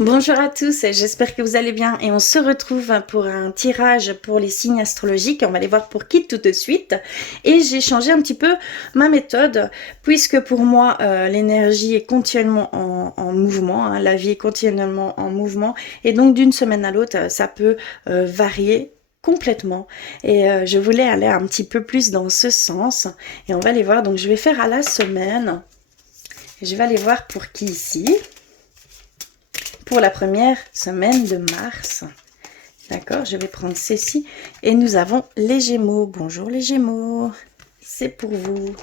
Bonjour à tous, j'espère que vous allez bien et on se retrouve pour un tirage pour les signes astrologiques. On va les voir pour qui tout de suite et j'ai changé un petit peu ma méthode puisque pour moi l'énergie est continuellement en mouvement, hein, la vie est continuellement en mouvement et donc d'une semaine à l'autre ça peut varier complètement et je voulais aller un petit peu plus dans ce sens et on va les voir. Donc je vais faire à la semaine, je vais aller voir pour qui ici. Pour la première semaine de mars. D'accord, je vais prendre ceci. Et nous avons les Gémeaux. Bonjour les Gémeaux. C'est pour vous.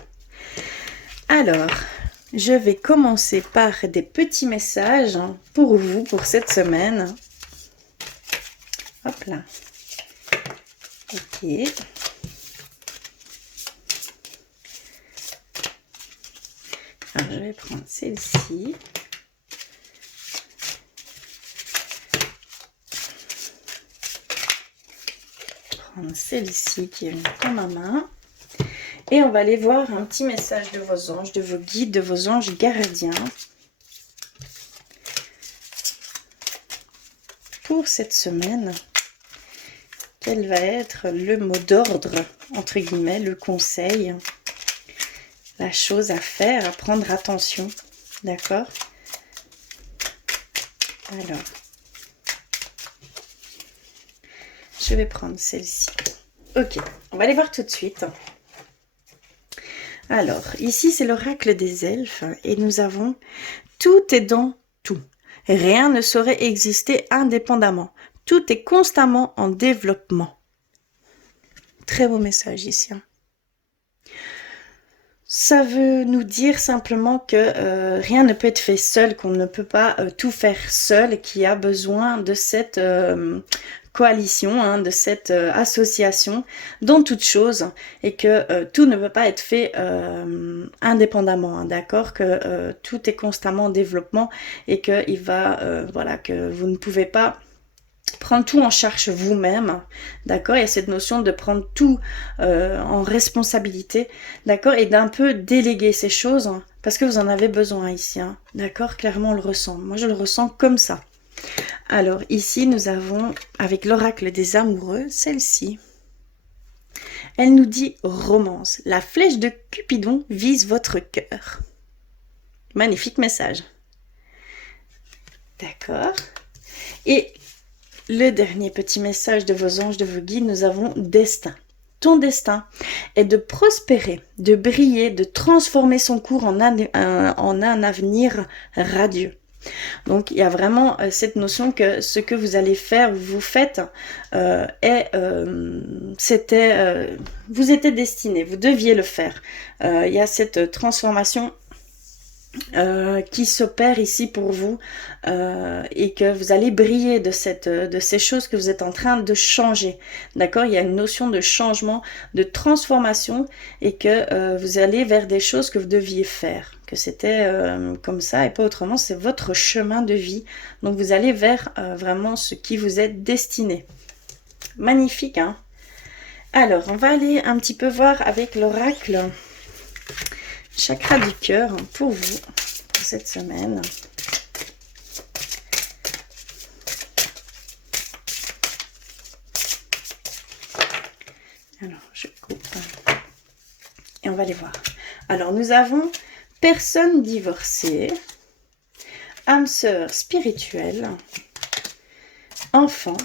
Alors, je vais commencer par des petits messages pour vous pour cette semaine. Hop là. Ok. Alors, je vais prendre celle-ci. Celle-ci qui est dans ma main et on va aller voir un petit message de vos anges, de vos guides, de vos anges gardiens pour cette semaine. Quel va être le mot d'ordre, entre guillemets, le conseil, la chose à faire, à prendre attention, d'accord? Alors, je vais prendre celle-ci. Ok, on va aller voir tout de suite. Alors, ici, c'est l'oracle des elfes et nous avons « Tout est dans tout. Rien ne saurait exister indépendamment. Tout est constamment en développement. » Très beau message ici. Ça veut nous dire simplement que rien ne peut être fait seul, qu'on ne peut pas tout faire seul, qu'il y a besoin de cette coalition, hein, de cette association dans toute chose et que tout ne peut pas être fait indépendamment, hein, d'accord, que tout est constamment en développement et que il va, voilà, que vous ne pouvez pas prendre tout en charge vous-même, d'accord? Il y a cette notion de prendre tout en responsabilité, d'accord? Et d'un peu déléguer ces choses, hein, parce que vous en avez besoin ici, hein, d'accord? Clairement, on le ressent. Moi, je le ressens comme ça. Alors, ici, nous avons, avec l'oracle des amoureux, celle-ci. Elle nous dit « Romance, la flèche de Cupidon vise votre cœur. » Magnifique message. D'accord. Et le dernier petit message de vos anges, de vos guides, nous avons destin. Ton destin est de prospérer, de briller, de transformer son cours en un avenir radieux. Donc il y a vraiment cette notion que ce que vous allez faire, vous faites, vous étiez destiné, vous deviez le faire. Il y a cette transformation qui s'opère ici pour vous et que vous allez briller de ces choses que vous êtes en train de changer, d'accord? Il y a une notion de changement, de transformation et que vous allez vers des choses que vous deviez faire, que c'était comme ça et pas autrement, c'est votre chemin de vie, donc vous allez vers vraiment ce qui vous est destiné. Magnifique, hein? Alors, on va aller un petit peu voir avec l'oracle chakra du cœur pour vous, pour cette semaine. Alors, je coupe. Et on va les voir. Alors, nous avons personne divorcée, âme sœur spirituelle, enfant.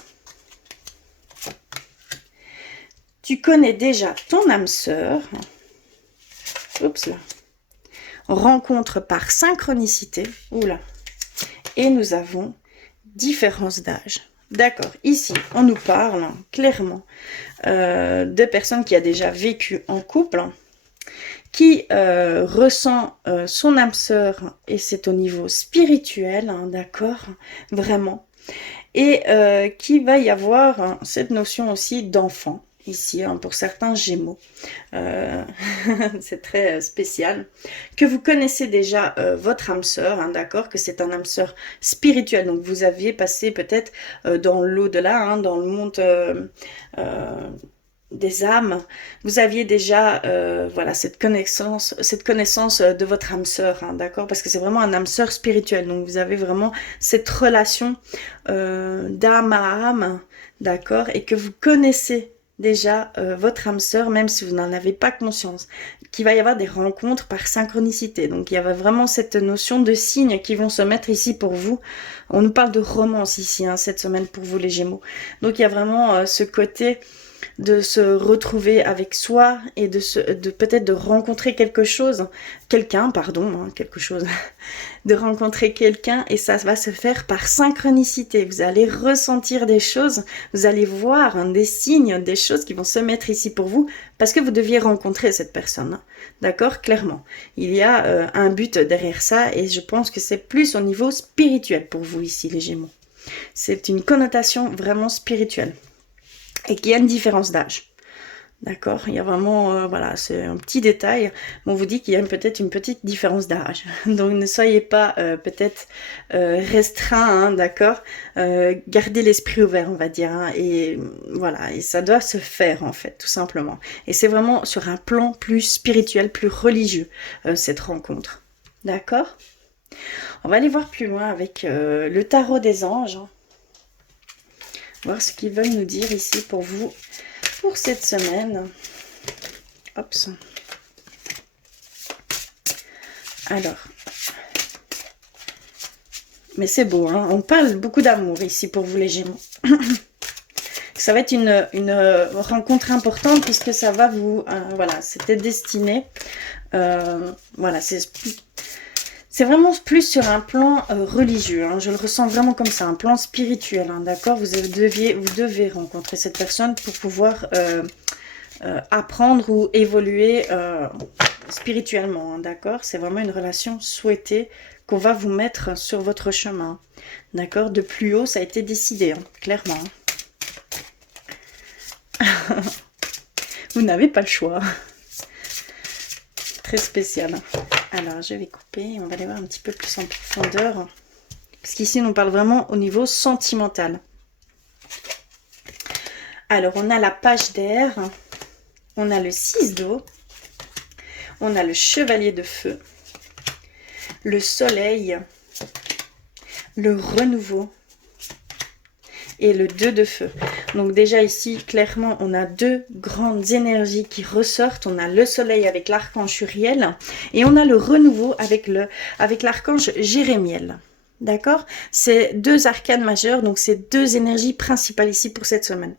Tu connais déjà ton âme sœur. Oups là. Rencontre par synchronicité. Oula. Et nous avons différence d'âge. D'accord. Ici, on nous parle clairement de personnes qui a déjà vécu en couple, qui ressent son âme sœur, et c'est au niveau spirituel, hein, d'accord, vraiment. Et qui va y avoir cette notion aussi d'enfant. Ici, hein, pour certains Gémeaux, c'est très spécial, que vous connaissez déjà votre âme sœur, hein, d'accord, que c'est un âme sœur spirituel, donc vous aviez passé peut-être dans l'au-delà, hein, dans le monde des âmes, vous aviez déjà voilà cette connaissance de votre âme sœur, hein, d'accord, parce que c'est vraiment un âme sœur spirituel, donc vous avez vraiment cette relation d'âme à âme, d'accord, et que vous connaissez déjà votre âme sœur, même si vous n'en avez pas conscience, qu'il va y avoir des rencontres par synchronicité. Donc il y avait vraiment cette notion de signes qui vont se mettre ici pour vous. On nous parle de romance ici, hein, cette semaine pour vous les Gémeaux. Donc il y a vraiment ce côté de se retrouver avec soi et de peut-être de rencontrer quelque chose, quelqu'un, pardon, hein, quelque chose, de rencontrer quelqu'un, et ça va se faire par synchronicité. Vous allez ressentir des choses, vous allez voir hein, des signes, des choses qui vont se mettre ici pour vous, parce que vous deviez rencontrer cette personne, hein. D'accord, clairement. Il y a un but derrière ça, et je pense que c'est plus au niveau spirituel pour vous ici, les Gémeaux. C'est une connotation vraiment spirituelle. Et qu'il y a une différence d'âge. D'accord, il y a vraiment, voilà, c'est un petit détail, mais on vous dit qu'il y a peut-être une petite différence d'âge. Donc ne soyez pas peut-être restreint, hein, d'accord. Gardez l'esprit ouvert, on va dire, hein, et voilà, et ça doit se faire en fait, tout simplement. Et c'est vraiment sur un plan plus spirituel, plus religieux, cette rencontre. D'accord. On va aller voir plus loin avec le tarot des anges. Voir ce qu'ils veulent nous dire ici pour vous, pour cette semaine. Hop. Alors. Mais c'est beau, hein. On parle beaucoup d'amour ici pour vous les Gémeaux. Ça va être une rencontre importante puisque ça va vous... voilà, c'était destiné. Voilà, c'est vraiment plus sur un plan religieux, hein. Je le ressens vraiment comme ça, un plan spirituel, hein, d'accord. Vous devez rencontrer cette personne pour pouvoir apprendre ou évoluer spirituellement, hein, d'accord. C'est vraiment une relation souhaitée qu'on va vous mettre sur votre chemin, d'accord. De plus haut, ça a été décidé, hein, clairement. Vous n'avez pas le choix. Très spécial. Alors, je vais couper. On va aller voir un petit peu plus en profondeur. Parce qu'ici, on parle vraiment au niveau sentimental. Alors, on a la page d'air. On a le 6 d'eau. On a le chevalier de feu. Le soleil. Le renouveau. Et le 2 de feu. Donc déjà ici, clairement, on a deux grandes énergies qui ressortent. On a le soleil avec l'archange Uriel et on a le renouveau avec l'archange Jérémiel. D'accord? C'est deux arcanes majeures, donc c'est deux énergies principales ici pour cette semaine.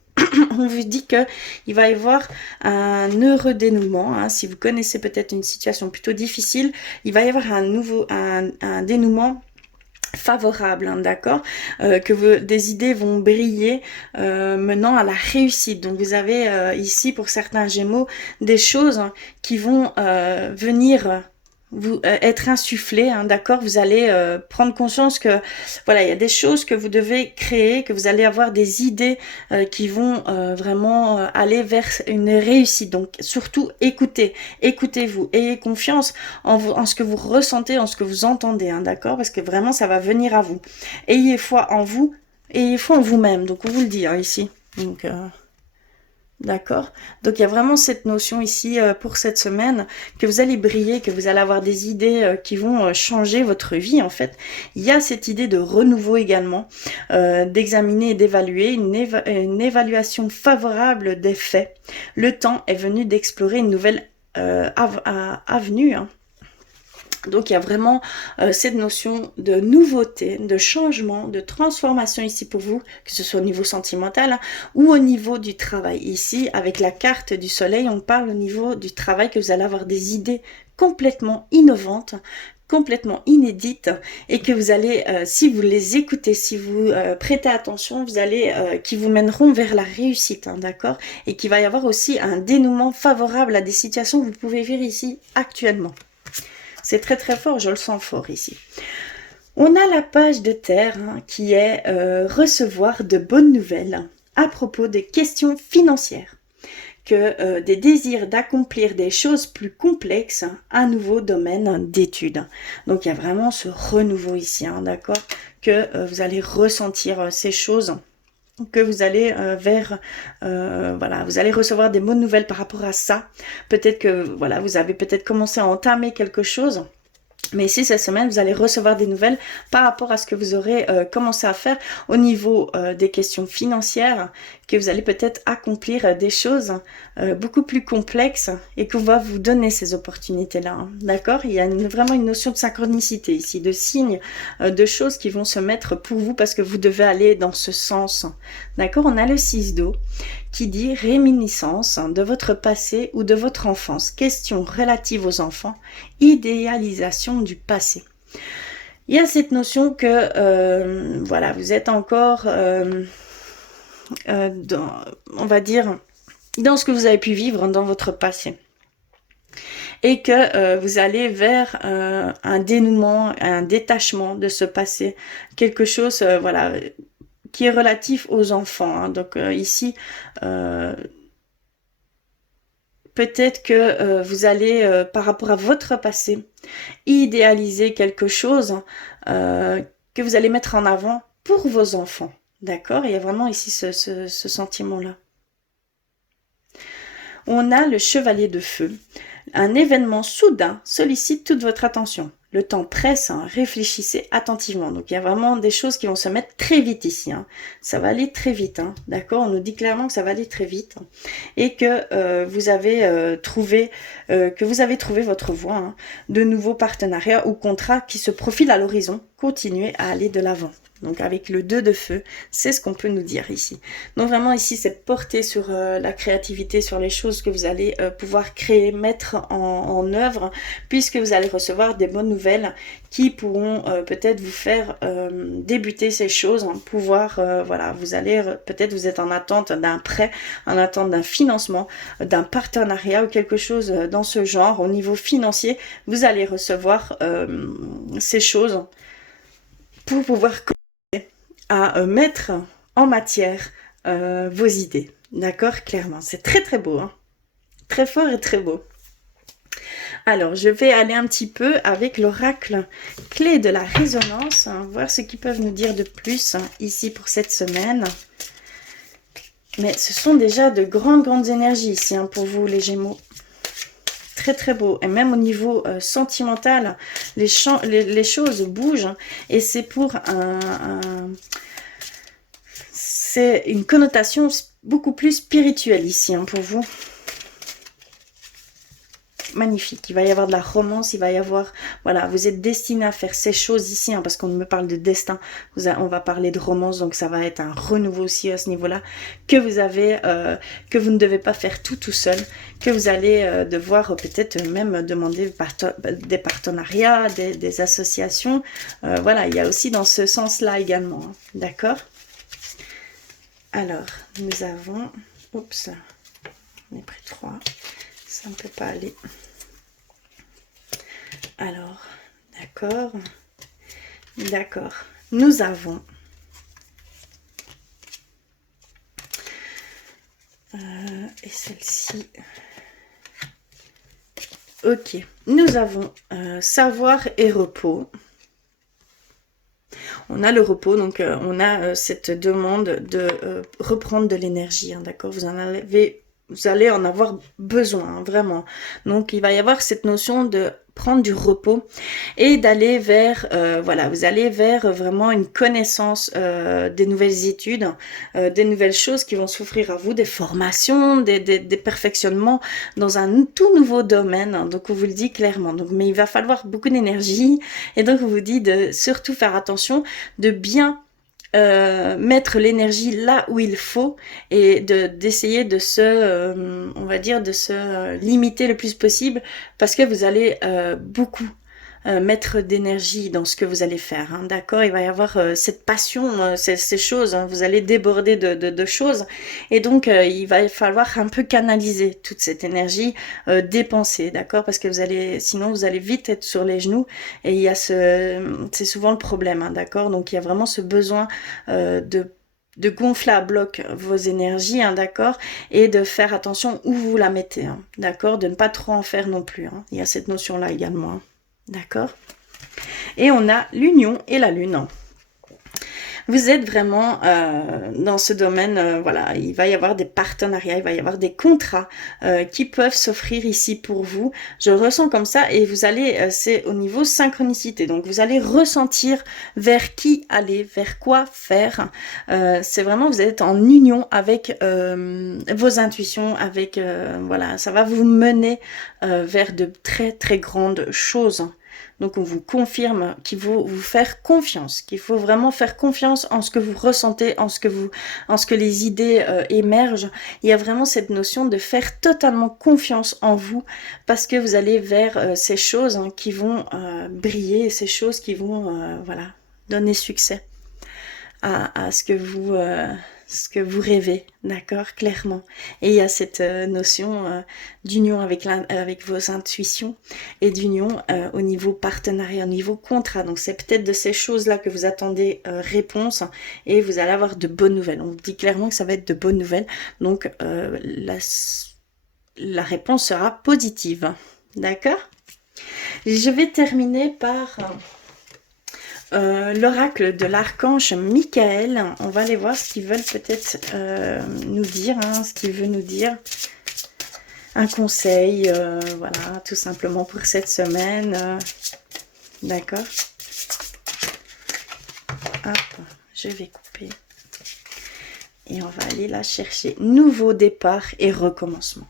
On vous dit qu'il va y avoir un heureux dénouement, hein. Si vous connaissez peut-être une situation plutôt difficile, il va y avoir un dénouement favorable, hein, d'accord, que des idées vont briller menant à la réussite. Donc vous avez ici pour certains Gémeaux des choses qui vont venir vous être insufflées, hein, d'accord. Vous allez prendre conscience que voilà, il y a des choses que vous devez créer, que vous allez avoir des idées qui vont vraiment aller vers une réussite. Donc surtout écoutez-vous, ayez confiance en ce que vous ressentez, en ce que vous entendez, hein, d'accord, parce que vraiment ça va venir à vous. Ayez foi en vous, ayez foi en vous-même. Donc on vous le dit, hein, ici. Donc d'accord. Donc il y a vraiment cette notion ici pour cette semaine que vous allez briller, que vous allez avoir des idées qui vont changer votre vie en fait. Il y a cette idée de renouveau également, d'examiner et d'évaluer, une évaluation favorable des faits. Le temps est venu d'explorer une nouvelle avenue, hein. Donc il y a vraiment cette notion de nouveauté, de changement, de transformation ici pour vous, que ce soit au niveau sentimental, hein, ou au niveau du travail. Ici, avec la carte du soleil, on parle au niveau du travail, que vous allez avoir des idées complètement innovantes, complètement inédites, et que vous allez, si vous les écoutez, si vous prêtez attention, vous allez, qui vous mèneront vers la réussite, hein, d'accord, et qu'il va y avoir aussi un dénouement favorable à des situations que vous pouvez vivre ici actuellement. C'est très très fort, je le sens fort ici. On a la page de terre, hein, qui est recevoir de bonnes nouvelles à propos des questions financières, que des désirs d'accomplir des choses plus complexes, un nouveau domaine d'études. Donc il y a vraiment ce renouveau ici, hein, d'accord, que vous allez ressentir ces choses que vous allez voilà, vous allez recevoir des bonnes nouvelles par rapport à ça. Peut-être que, voilà, vous avez peut-être commencé à entamer quelque chose. Mais ici, cette semaine, vous allez recevoir des nouvelles par rapport à ce que vous aurez commencé à faire au niveau des questions financières, que vous allez peut-être accomplir des choses beaucoup plus complexes et qu'on va vous donner ces opportunités-là. Hein. D'accord? Il y a vraiment une notion de synchronicité ici, de signes, de choses qui vont se mettre pour vous parce que vous devez aller dans ce sens. D'accord? On a le 6 d'eau qui dit réminiscence de votre passé ou de votre enfance, questions relatives aux enfants, idéalisation du passé. Il y a cette notion que voilà, vous êtes encore on va dire dans ce que vous avez pu vivre dans votre passé et que vous allez vers un dénouement, un détachement de ce passé, quelque chose voilà qui est relatif aux enfants. Hein. Donc ici, peut-être que vous allez, par rapport à votre passé, idéaliser quelque chose que vous allez mettre en avant pour vos enfants. D'accord? Il y a vraiment ici ce sentiment-là. On a le chevalier de feu. Un événement soudain sollicite toute votre attention. Le temps presse, hein, réfléchissez attentivement. Donc il y a vraiment des choses qui vont se mettre très vite ici. Hein. Ça va aller très vite, hein, d'accord? On nous dit clairement que ça va aller très vite et que vous avez trouvé votre voie. Hein. De nouveaux partenariats ou contrats qui se profilent à l'horizon. Continuez à aller de l'avant. Donc avec le 2 de feu, c'est ce qu'on peut nous dire ici. Donc vraiment ici, c'est porter sur la créativité, sur les choses que vous allez pouvoir créer, mettre en œuvre, puisque vous allez recevoir des bonnes nouvelles qui pourront peut-être vous faire débuter ces choses, hein, pouvoir, voilà, vous allez, peut-être vous êtes en attente d'un prêt, en attente d'un financement, d'un partenariat ou quelque chose dans ce genre. Au niveau financier, vous allez recevoir ces choses pour pouvoir à mettre en matière vos idées. D'accord? Clairement. C'est très très beau. Hein, très fort et très beau. Alors, je vais aller un petit peu avec l'oracle clé de la résonance. Hein, voir ce qu'ils peuvent nous dire de plus hein, ici pour cette semaine. Mais ce sont déjà de grandes énergies ici hein, pour vous les Gémeaux. Très très beau. Et même au niveau sentimental, les choses bougent. Hein, et c'est pour c'est une connotation beaucoup plus spirituelle ici hein, pour vous. Magnifique. Il va y avoir de la romance, il va y avoir... Voilà, vous êtes destiné à faire ces choses ici, hein, parce qu'on me parle de destin. On va parler de romance, donc ça va être un renouveau aussi à ce niveau-là, que vous avez, que vous ne devez pas faire tout seul, que vous allez devoir peut-être même demander des partenariats, des associations. Voilà, il y a aussi dans ce sens-là également. Hein, d'accord ? Alors, nous avons... Oups, on est pris 3. Ça ne peut pas aller. Alors, d'accord. D'accord. Nous avons... et celle-ci... Ok. Nous avons savoir et repos. On a le repos, donc on a cette demande de reprendre de l'énergie, hein, d'accord? Vous allez en avoir besoin, hein, vraiment. Donc il va y avoir cette notion de prendre du repos et d'aller vers, voilà, vous allez vers vraiment une connaissance des nouvelles études, des nouvelles choses qui vont s'offrir à vous, des formations, des perfectionnements dans un tout nouveau domaine. Hein, donc on vous le dit clairement. Donc, mais il va falloir beaucoup d'énergie et donc on vous dit de surtout faire attention, de bien mettre l'énergie là où il faut et d'essayer de se, on va dire, de se limiter le plus possible parce que vous allez beaucoup mettre d'énergie dans ce que vous allez faire, hein, d'accord? Il va y avoir cette passion, ces choses, hein, vous allez déborder de choses et donc il va falloir un peu canaliser toute cette énergie dépensée, d'accord? Parce que sinon vous allez vite être sur les genoux et il y a c'est souvent le problème, hein, d'accord? Donc il y a vraiment ce besoin de gonfler à bloc vos énergies, hein, d'accord, et de faire attention où vous la mettez, hein, d'accord, de ne pas trop en faire non plus, hein. Il y a cette notion-là également, hein, d'accord. Et on a l'union et la lune. Vous êtes vraiment dans ce domaine, voilà, il va y avoir des partenariats, il va y avoir des contrats qui peuvent s'offrir ici pour vous. Je ressens comme ça et vous allez, c'est au niveau synchronicité, donc vous allez ressentir vers qui aller, vers quoi faire. C'est vraiment, vous êtes en union avec vos intuitions, avec, voilà, ça va vous mener vers de très très grandes choses. Donc on vous confirme qu'il faut vous faire confiance, qu'il faut vraiment faire confiance en ce que vous ressentez, en ce que les idées émergent. Il y a vraiment cette notion de faire totalement confiance en vous parce que vous allez vers ces choses qui vont briller, ces choses qui vont voilà, donner succès à ce que vous rêvez, d'accord, clairement. Et il y a cette notion d'union avec vos intuitions et d'union au niveau partenariat, au niveau contrat. Donc c'est peut-être de ces choses-là que vous attendez réponse et vous allez avoir de bonnes nouvelles. On vous dit clairement que ça va être de bonnes nouvelles. Donc la réponse sera positive, d'accord? Je vais terminer par l'oracle de l'archange Michael. On va aller voir ce qu'ils veulent peut-être nous dire, ce qu'il veut nous dire. Un conseil, voilà, tout simplement pour cette semaine. D'accord. Hop, je vais couper. Et on va aller la chercher. Nouveau départ et recommencement.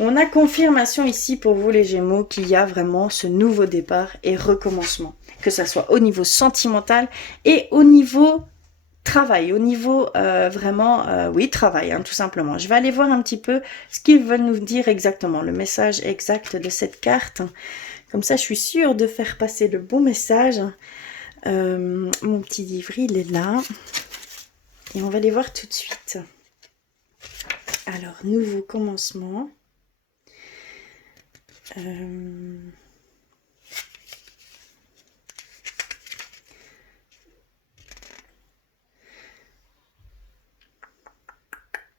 On a confirmation ici pour vous les Gémeaux qu'il y a vraiment ce nouveau départ et recommencement. Que ça soit au niveau sentimental et au niveau travail, au niveau vraiment, oui, travail, tout simplement. Je vais aller voir un petit peu ce qu'ils veulent nous dire exactement, le message exact de cette carte. Comme ça, je suis sûre de faire passer le bon message. Mon petit livre, il est là. Et on va les voir tout de suite. Alors, nouveau commencement.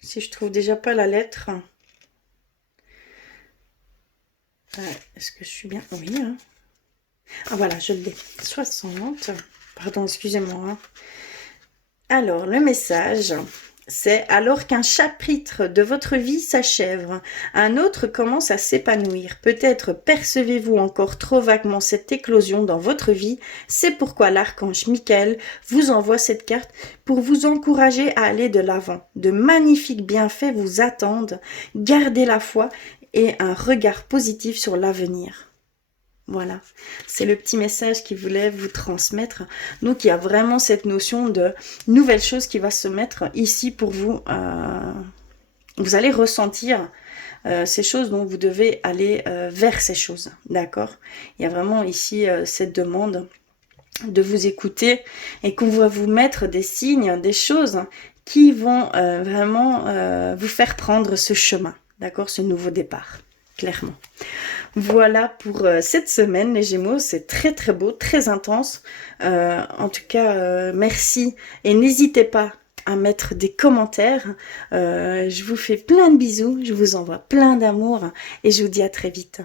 Si je trouve déjà pas la lettre. Est-ce que je suis bien? Oui. Ah voilà, je l'ai. 60. Pardon, excusez-moi. Alors, le message, c'est alors qu'un chapitre de votre vie s'achève, un autre commence à s'épanouir. Peut-être percevez-vous encore trop vaguement cette éclosion dans votre vie. C'est pourquoi l'archange Michael vous envoie cette carte pour vous encourager à aller de l'avant. De magnifiques bienfaits vous attendent. Gardez la foi et un regard positif sur l'avenir. Voilà, c'est le petit message qu'il voulait vous transmettre. Donc, il y a vraiment cette notion de nouvelle chose qui va se mettre ici pour vous. Vous allez ressentir ces choses, donc vous devez aller vers ces choses, d'accord? Il y a vraiment ici cette demande de vous écouter et qu'on va vous mettre des signes, des choses qui vont vraiment vous faire prendre ce chemin, d'accord? Ce nouveau départ, clairement. Voilà pour cette semaine les Gémeaux, c'est très très beau, très intense. En tout cas, merci et n'hésitez pas à mettre des commentaires. Je vous fais plein de bisous, je vous envoie plein d'amour et je vous dis à très vite.